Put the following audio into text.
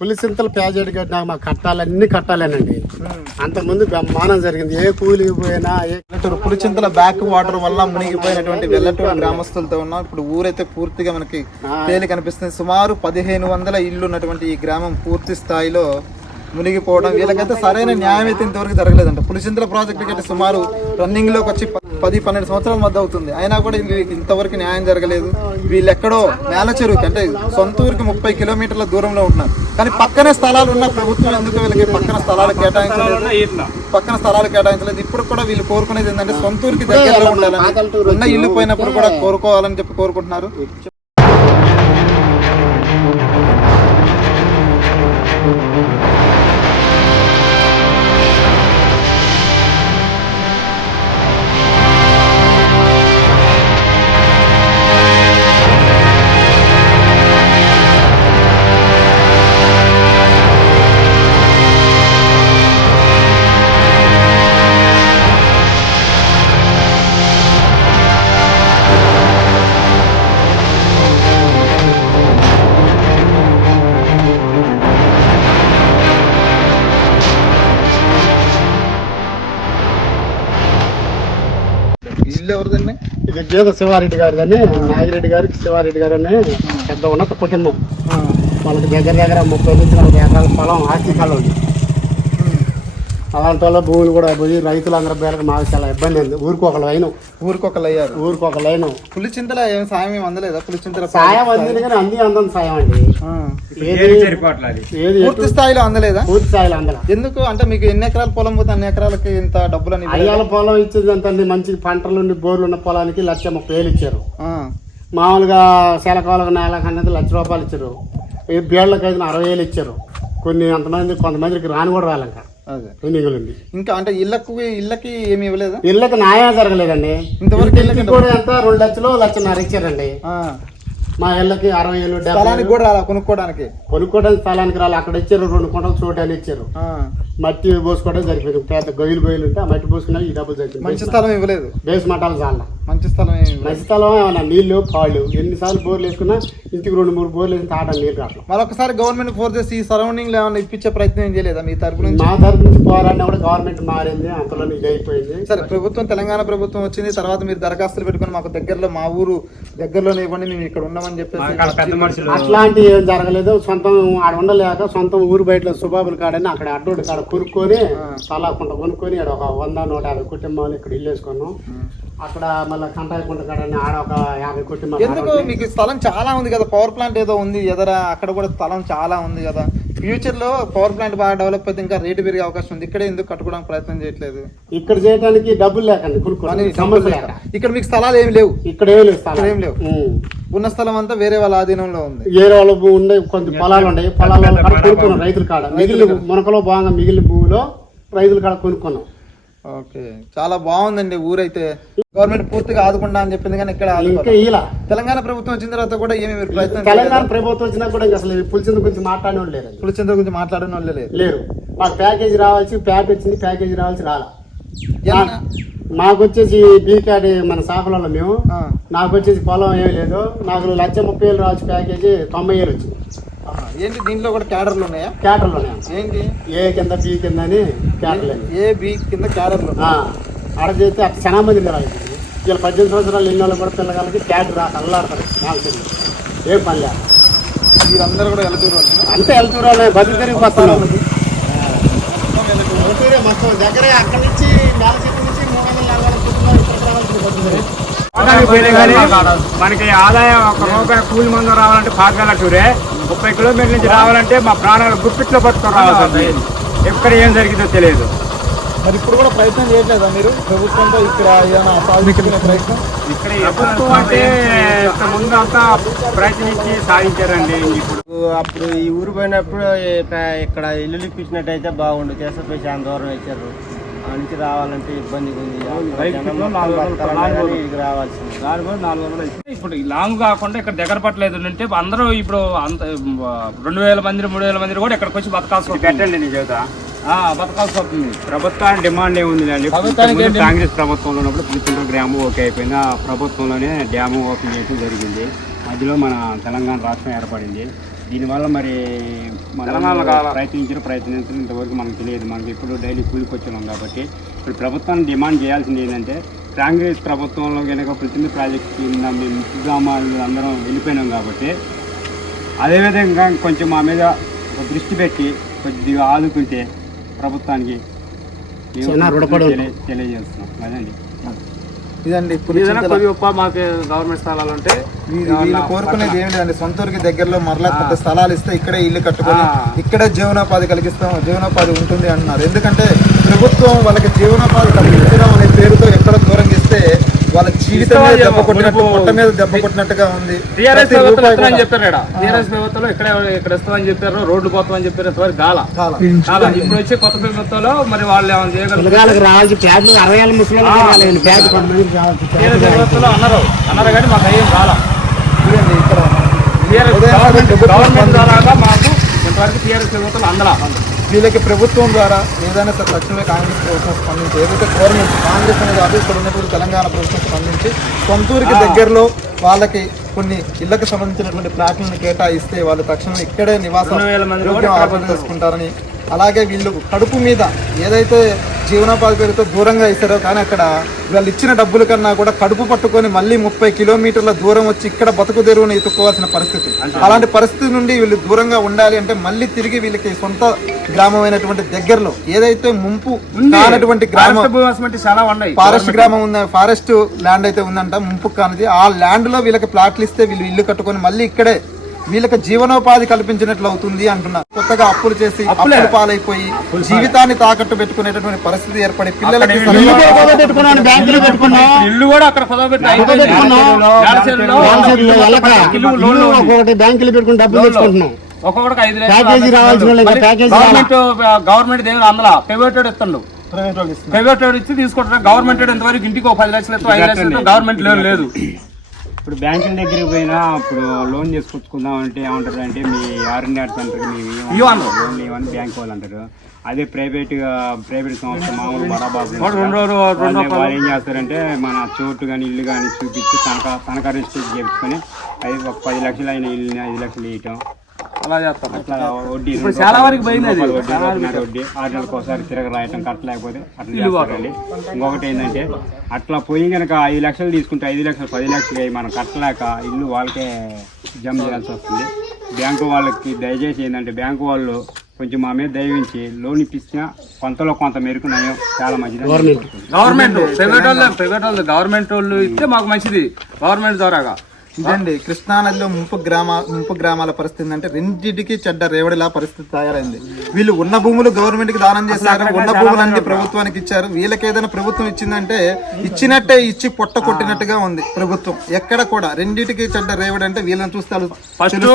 పులిసింతలు ప్యాజెడ్ గడ్డ మాకు కట్టాలన్నీ కట్టాలేనండి. అంతకుముందు బ్రహ్మాండం జరిగింది. ఏ కూలికి పోయినా ఏ పులిచింతల బ్యాక్ వాటర్ వల్ల మునిగిపోయినటువంటి వెల్లటూరు గ్రామస్తులతో ఉన్నాం. ఇప్పుడు ఊరైతే పూర్తిగా మనకి తేలి కనిపిస్తుంది సుమారు పదిహేను వందల ఇల్లు ఉన్నటువంటి ఈ గ్రామం పూర్తి స్థాయిలో మునిగిపోవడం వీళ్ళకైతే సరైన న్యాయం అయితే ఇంతవరకు జరగలేదంట. పులిచింతల ప్రాజెక్టు అయితే సుమారు రన్నింగ్లోకి వచ్చి పది పన్నెండు సంవత్సరాల మధ్య అవుతుంది. అయినా కూడా ఇంతవరకు న్యాయం జరగలేదు. వీళ్ళు ఎక్కడో నేల చెరువుకి అంటే సొంత ఊరికి ముప్పై కిలోమీటర్ల దూరంలో ఉంటున్నారు. కానీ పక్కనే స్థలాలు ఉన్న ప్రభుత్వం ఎందుకు వీళ్ళకి పక్కన స్థలాలు కేటాయించలేదు? పక్కన స్థలాలు కేటాయించలేదు. ఇప్పుడు కూడా వీళ్ళు కోరుకునేది ఏంటంటే సొంత ఊరికి దగ్గరలో ఉండాలని. ఉన్న ఇల్లు పోయినప్పుడు కూడా కోరుకోవాలని చెప్పి కోరుకుంటున్నారు. ఇల్లు ఎవరిదండి ఇది గీత శివారెడ్డి గారి అని నాగిరెడ్డి గారికి శివారెడ్డి గారు అని పెద్ద ఉన్నత కుటుంబం. వాళ్ళకి దగ్గర దగ్గర ముప్పై నుంచి నలభై ఎకరాల పొలం ఆస్తి కాలం ఉంది అలాంటి వాళ్ళ భూములు కూడా పోయి రైతులందరి పేరుకు మాకు చాలా ఇబ్బంది ఉంది ఊరికి ఒక లైను ఊరికి ఒకళ్ళు అయ్యారు. ఊరికి ఒక లైను పులిచింతల ఏం సాయం ఏం అందలేదా? పులిచింతల సాయం అందింది కానీ అంది అందని సాయం అండి. ఏది పూర్తి స్థాయిలో అందలేదా? పూర్తి స్థాయిలో అందల. ఎందుకు? అంటే మీకు ఎన్ని ఎకరాల పొలం పోతే అన్ని ఎకరాలకి ఇంత డబ్బులు అని అయ్యాల పొలం ఇచ్చేది అంత మంచి పంటలు ఉండి బోర్లు ఉన్న పొలానికి లక్ష ముప్పై వేలు ఇచ్చారు. మామూలుగా శలకాలకు నెల కన్నా లక్ష రూపాయలు ఇచ్చారు. ఈ బీళ్ళకి అయితే అరవై వేలు ఇచ్చారు. కొన్ని అంతమంది కొంతమందికి రాని కూడా రాలంక ఇంకా అంటే ఇళ్ళకు ఇళ్ళకి ఏమి ఇవ్వలేదా? ఇళ్ళకి న్యాయం జరగలేదండి. ఇంతవరకు ఇంటికి కూడా ఎంత? రెండు లక్షలు లక్షన్నర ఇచ్చారండి. మా ఇళ్ళకి అరవై ఏళ్ళు స్థలానికి కూడా రాలా కొనుక్కోవడానికి కొనుక్కోవడానికి స్థలానికి రాలి. అక్కడ ఇచ్చారు రెండు కుంటలు చోటాలు ఇచ్చారు. మట్టి పోసుకోవడం సరిపోయింది పెద్ద గొయ్యలు గొయ్యలు ఉంటే ఆ మట్టి పోసుకున్నా ఈ డబ్బులు మంచి సరిపోయింది స్థలం ఇవ్వలేదు. బేస్ మటాలు చాలా మంచి స్థలం. మంచి స్థలం ఏమన్నా? నీళ్ళు పాళ్ళు ఎన్నిసార్లు బోర్లు వేసుకున్నా ఇంటికి రెండు మూడు బోర్లు వేసి తాట నీళ్ళు రావట్లేదు. మరొకసారి గవర్నమెంట్ ఫోర్స్ చేసి ఈ సరౌండింగ్లో ఏమైనా ఇప్పించే ప్రయత్నం ఏం చేయలేదా మీ తరపు నుంచి? మా తరపు నుంచి పోరాడినా కూడా గవర్నమెంట్ మారింది. అంతలో ఇది అయిపోయింది. సరే ప్రభుత్వం తెలంగాణ ప్రభుత్వం వచ్చింది. తర్వాత మీరు దరఖాస్తులు పెట్టుకొని మాకు దగ్గరలో మా ఊరు దగ్గరలోనే ఇవ్వండి. మేము ఇక్కడ ఉన్నామని చెప్పేసి అట్లాంటి ఏం జరగలేదు. సొంతం ఆడ ఉండలేక సొంతం ఊరు బయట సుబాబుల కాడని అక్కడ అడ్డోడి కాడ కొనుక్కొని తలాకుంట కొనుక్కొని ఆడ ఒక వంద నూట యాభై కుటుంబాలు ఇక్కడ ఇల్లు వేసుకున్నాం. అక్కడ మళ్ళీ కంటాయకుంట కాడని ఆడ ఒక యాభై కుటుంబాలు ఎందుకు? మీకు స్థలం చాలా ఉంది కదా పవర్ ప్లాంట్ ఏదో ఉంది ఎదర? అక్కడ కూడా స్థలం చాలా ఉంది కదా. ఫ్యూచర్లో పవర్ ప్లాంట్ బాగా డెవలప్ అయితే ఇంకా రేటు పెరిగే అవకాశం ఉంది. ఇక్కడే ఎందుకు కట్టుకోవడానికి ప్రయత్నం చేయట్లేదు? ఇక్కడ చేయడానికి డబ్బులు లేకండి సమస్య ఇక్కడ మీకు స్థలాలు ఏమి లేవు. ఇక్కడ ఏం లేదు స్థలం. ఇక్కడ ఏం లేవు. ఉన్న స్థలం అంతా వేరే వాళ్ళ ఆధీనంలో ఉంది. ఏరే వాళ్ళ భూమి ఉండే కొంత పొలాలు ఉన్నాయి పొలాల కొనుక్కున్నాం రైతుల కాడ. మిగిలిన మునకలో బాగా మిగిలిన భూమిలో రైతుల కాడ కొనుక్కున్నాం. ఓకే. చాలా బాగుందండి ఊరైతే. గవర్నమెంట్ పూర్తిగా ఆదుకుండా అని చెప్పింది కానీ ఇక్కడ. ఇంకా ఇలా. తెలంగాణ ప్రభుత్వం వచ్చిన తర్వాత కూడా ఏమి ప్రయత్నం తెలంగాణ ప్రభుత్వం వచ్చినా కూడా అసలు పులిచింద గురించి మాట్లాడిన లేరు ఇప్పుడు చంద్ర గురించి మాట్లాడిన వాళ్ళే లేదు లేరు. మాకు ప్యాకేజీ రావాల్సి ప్యాక్ వచ్చింది ప్యాకేజీ రావాల్సి రాలా? మాకు వచ్చేసి బీ కార్డ్ మన సాఫలలో మేము. నాకు వచ్చేసి పొలం ఏమీ లేదు. నాకు లక్ష ముప్పై వేలు రావాల్సి ప్యాకేజీ తొంభై వేలు వచ్చింది. ఏంటి దీంట్లో కూడా క్యాడర్లు ఉన్నాయా? క్యాటర్లోనే ఏంటి? ఏ కింద బి కింద అని క్యాటర్లు ఏ బి కింద క్యాడర్లు ఆడ చేస్తే అక్కడ చాలా మంది వాళ్ళకి. వీళ్ళ పద్దెనిమిది సంవత్సరాలు ఎన్ని వాళ్ళు కూడా పిల్లగాళ్ళకి క్యాటర్ రా అల్లాడతారు నాలుగు ఏం పని లేదు. మీరందరూ కూడా వెళ్తూరు వాళ్ళు అంతే వెళ్తున్నారు బతుకు తిరిగి వస్తారు మొత్తం దగ్గరే అక్కడి నుంచి నేల చెట్టు నుంచి మూడు వందల నలభై కుటుంబాలు ఇక్కడికి రావాల్సింది కానీ మనకి ఆదాయం ఒక రూపాయి కూలి మందం రావాలంటే పాతివేల టూరే ముప్పై కిలోమీటర్ల నుంచి రావాలంటే మా ప్రాణాలు గుప్పిట్లో పట్టుకొని రావాల్సింది. ఎక్కడ ఏం జరిగిందో తెలియదు. మరి ఇప్పుడు కూడా ప్రయత్నం చేయట్లేదా మీరు? ప్రభుత్వంతో ఇక్కడ ఏదైనా సాధించుకునే ప్రయత్నం? ఇక్కడ ప్రభుత్వం అంటే ఇంత ముందు అంతా ప్రయత్నించి సాధించారండి ఇప్పుడు. అప్పుడు ఈ ఊరు పోయినప్పుడు ఇక్కడ ఇల్లు ఇప్పించినట్టయితే బాగుండు. చేసపోయి చాలా దూరం ఇచ్చారు. నుంచి రావాలంటే ఉంది. ఇక్కడికి రావాల్సింది. నాలుగు వందలు నాలుగు వందలు. అయితే ఇప్పుడు లాంగ్ కాకుండా ఇక్కడ దగ్గర పట్టలేదు అంటే అందరూ ఇప్పుడు అంత రెండు వేల మంది మూడు వేల మంది కూడా ఇక్కడికి వచ్చి బతకాల్సి వస్తుంది. పెట్టండి నీ చేత బతకాల్సి వస్తుంది. ప్రభుత్వానికి డిమాండ్ ఏముంది అండి కాంగ్రెస్ ప్రభుత్వంలో ఉన్నప్పుడు పులిచింతల గ్రామం ఓకే అయిపోయింది. ఆ ప్రభుత్వంలోనే డ్యాము ఓపెన్ చేయడం జరిగింది. మధ్యలో మన తెలంగాణ రాష్ట్రం ఏర్పడింది. దీనివల్ల మరి కావాలా? ప్రయత్నించిన ప్రయత్నించిన ఇంతవరకు మనకు తెలియదు. మనకి ఇప్పుడు డైలీ కూలికి వచ్చాం కాబట్టి ఇప్పుడు ప్రభుత్వాన్ని డిమాండ్ చేయాల్సింది ఏంటంటే కాంగ్రెస్ ప్రభుత్వంలో కనుక ప్రతినిధి ప్రాజెక్ట్ కింద మేము ముప్పు గ్రామాలు అందరం వెళ్ళిపోయినాం కాబట్టి అదేవిధంగా కొంచెం మా మీద ఒక దృష్టి పెట్టి కొద్దిగా ఆదుకుంటే ప్రభుత్వానికి తెలియజేస్తున్నాం. అదండి ఇదండి ఏదైనా కొద్ది గొప్ప మాకు గవర్నమెంట్ స్థలాలు ఉంటే వీళ్ళు కోరుకునేది ఏమి లేదండి సొంత ఊరికి దగ్గరలో మరలా కొత్త స్థలాలు ఇస్తే ఇక్కడే ఇల్లు కట్టుకొని. ఇక్కడే జీవనోపాధి కలిగిస్తాం జీవనోపాధి ఉంటుంది అంటున్నారు. ఎందుకంటే ప్రభుత్వం వాళ్ళకి జీవనోపాధి కలిగించడం అనే పేరుతో ఎక్కడ దూరం వాళ్ళ జీవితం మీద దెబ్బ కొట్టినట్టు పొట్ట మీద దెబ్బ కొట్టినట్టుగా ఉంది. టీఆర్ఎస్ ప్రభుత్వం. చెప్పారు ఇక్కడ టీఆర్ఎస్ ప్రభుత్వంలో ఇక్కడ ఇక్కడ ఇస్తామని చెప్పారు? రోడ్లు పోతామని చెప్పారు ఇంతవరకు గాల. ఇప్పుడు వచ్చే కొత్త ప్రభుత్వంలో మరి వాళ్ళు ఏమైనా చేయగలరు? టీఆర్ఎస్ ప్రభుత్వంలో అన్నారు. అన్నారు కానీ మాకు అయ్యేం గాల. టీఆర్ఎస్ గవర్నమెంట్ ద్వారాగా మాకు ఇంతవరకు టీఆర్ఎస్ ప్రభుత్వం అందలా. వీళ్ళకి ప్రభుత్వం ద్వారా ఏదైనా సరే తక్షణమే కాంగ్రెస్ ప్రభుత్వం స్పందించి ఏదైతే గవర్నమెంట్ కాంగ్రెస్ అనేది కాదు ఇక్కడ ఉన్నటువంటి తెలంగాణ ప్రభుత్వం స్పందించి సొంతూరికి దగ్గరలో వాళ్ళకి కొన్ని ఇళ్ళకు సంబంధించినటువంటి ప్లాట్లను కేటాయిస్తే వాళ్ళు తక్షణం ఇక్కడే నివాసం ఆర్డర్ చేసుకుంటారని అలాగే వీళ్ళు కడుపు మీద ఏదైతే జీవనోపాధి పేరుతో దూరంగా ఇస్తారో కానీ అక్కడ వాళ్ళు ఇచ్చిన డబ్బుల కన్నా కూడా కడుపు పట్టుకొని మళ్ళీ ముప్పై కిలోమీటర్ల దూరం వచ్చి ఇక్కడ బతుకు తెరువుని ఎత్తుకోవాల్సిన పరిస్థితి. అలాంటి పరిస్థితి నుండి వీళ్ళు దూరంగా ఉండాలి అంటే మళ్ళీ తిరిగి వీళ్ళకి సొంత గ్రామమైనటువంటి దగ్గరలో ఏదైతే ముంపు కానటువంటి గ్రామం ఫారెస్ట్ గ్రామం ఉంద ఫారెస్ట్ ల్యాండ్ అయితే ఉందంట ముంపు కానిది. ఆ ల్యాండ్లో వీళ్ళకి ప్లాట్లు ఇస్తే వీళ్ళు ఇల్లు కట్టుకొని మళ్ళీ ఇక్కడే వీళ్ళకి జీవనోపాధి కల్పించినట్లు అవుతుంది అంటున్నారు. కొత్తగా అప్పులు చేసి అప్పులు. పాలైపోయి జీవితాన్ని తాకట్టు పెట్టుకునేటటువంటి పరిస్థితి ఏర్పడి పిల్లలకి ఇల్లు కూడా కుదబెట్టుకున్నాను బ్యాంకులో పెట్టుకున్నాం ఇల్లు కూడా అక్కడ బ్యాంకులు పెట్టుకుని డబ్బులు తెచ్చుకుంటున్నాం ఒక్కొక్కడికి ఐదు గవర్నమెంట్ గవర్నమెంట్ దేవుడు అందులో ప్రైవేట్ ఇస్తుండు ప్రైవేట్ ఇచ్చి తీసుకుంటారు గవర్నమెంట్ వాడు ఇంతవరకు ఇంటికి ఒక పది లక్షలు ఐదు లక్షలు గవర్నమెంట్ లేదు. ఇప్పుడు బ్యాంకుల దగ్గరికి పోయినా ఇప్పుడు లోన్ చేసుకొచ్చుకుందాం అంటే ఏమంటారు అంటే మీ ఆర్ఎండ్ ఆర్ట్స్ అంటారు మీ ఇవ్వను. లోన్ ఇవ్వని బ్యాంక్ వాళ్ళు అంటారు? అదే ప్రైవేట్గా ప్రైవేట్ సంస్థ మామూలు రెండు వాళ్ళు ఏం చేస్తారంటే మన చోటు కానీ ఇల్లు కానీ చూపించి తనఖా తనఖా రిజిస్టర్ చేయించుకొని అది ఒక పది లక్షలు అయిన ఇల్లు ఐదు లక్షలు ఇవ్వటం అలా చేస్తాం. అట్లా వడ్డీ ఇప్పుడు చాలా వరకు పోయింది వడ్డీ, ఆరు నెలలకు ఒకసారి తిరగ రాయటం కట్టలేకపోతే అట్లా చేస్తారండి. ఇంకొకటి ఏంటంటే అట్లా పోయి కనుక ఐదు లక్షలు తీసుకుంటే ఐదు లక్షలు పది లక్షలు అయ్యి మనం కట్టలేక ఇల్లు వాళ్ళకే జమ చేయాల్సి వస్తుంది. బ్యాంకు వాళ్ళకి దయచేసి ఏంటంటే బ్యాంకు వాళ్ళు కొంచెం మా మీద దయవించి లోన్ ఇప్పించినా కొంతలో కొంత మేరకు నయం. చాలా మంచిది గవర్నమెంట్ ప్రైవేట్ వాళ్ళు ప్రైవేట్ వాళ్ళు. గవర్నమెంట్ వాళ్ళు ఇస్తే మాకు మంచిది. గవర్నమెంట్ ద్వారాగా. ఇదండి కృష్ణానదిలో ముంపు గ్రామ ముంపు గ్రామాల పరిస్థితి అంటే రెండింటికి చెడ్డ రేవడిలా పరిస్థితి తయారైంది. వీళ్ళు ఉన్న భూములు గవర్నమెంట్కి దానం చేశారు ఉన్న భూములన్నీ ప్రభుత్వానికి ఇచ్చారు. వీళ్ళకి ఏదైనా ప్రభుత్వం ఇచ్చిందంటే ఇచ్చినట్టే ఇచ్చి పొట్ట కొట్టినట్టుగా ఉంది ప్రభుత్వం. ఎక్కడ కూడా రెండింటికి చెడ్డ రేవడి అంటే వీళ్ళని చూస్తారు ఫస్ట్